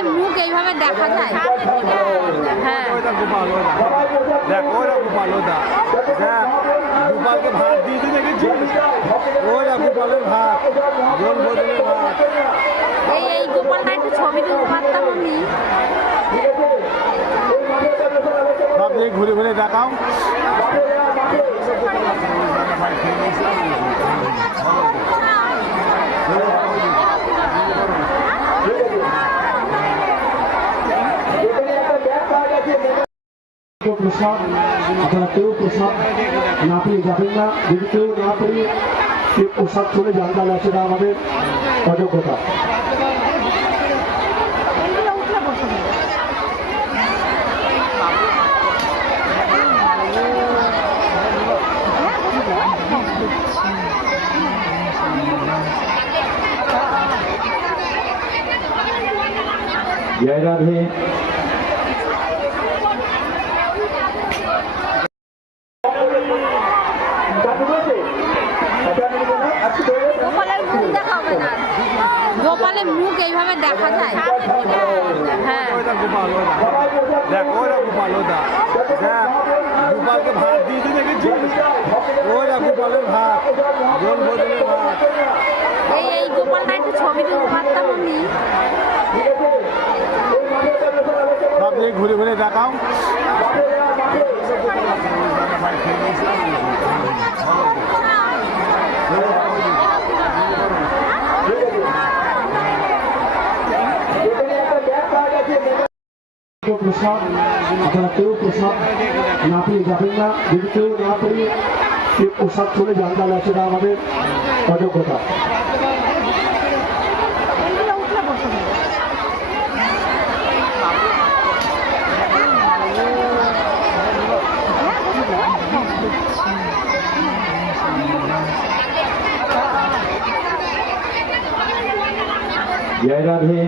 গোপালের মুখ এইভাবে দেখা যায়। হ্যাঁ দেখো ওরা গোপাল ওটা দেখ গোপালকে ভাত দিয়েছি দেখেছিস ওরা গোপালের ভাত গোল বদলের ভাত। এই গোপালটা একটু ছবি তুলতে পারতাম আমি। সব ঘুরে ঘুরে দেখাও। প্রসাদ আপনারা কেউ প্রসাদ না পেয়ে যাবেন না, যদি কেউ না পেয়ে প্রসাদ চলে যান তাহলে সেটা আমাদের অযোগ্যতা। জয় রাধে। গোপালের মুখ দেখা হবে না, গোপালের মুখ এইভাবে দেখা যায়। হ্যাঁ গোপাল ওটা দেখো ওরা গোপাল ওটা দেখ গোপালকে ভাত দিয়েছি দেখেছিস ওরা গোপালের ভাত গোল বদলের ভাত। এই গোপালটা একটু ছবি তুলতে পারতাম আমি। সব ঘুরে ঘুরে দেখাও। প্রসাদ আপনারা কেউ প্রসাদ না পেয়ে যাবেন না, যদি কেউ না পেয়ে প্রসাদ চলে যান তাহলে সেটা আমাদের অযোগ্যতা। জয় রাধে।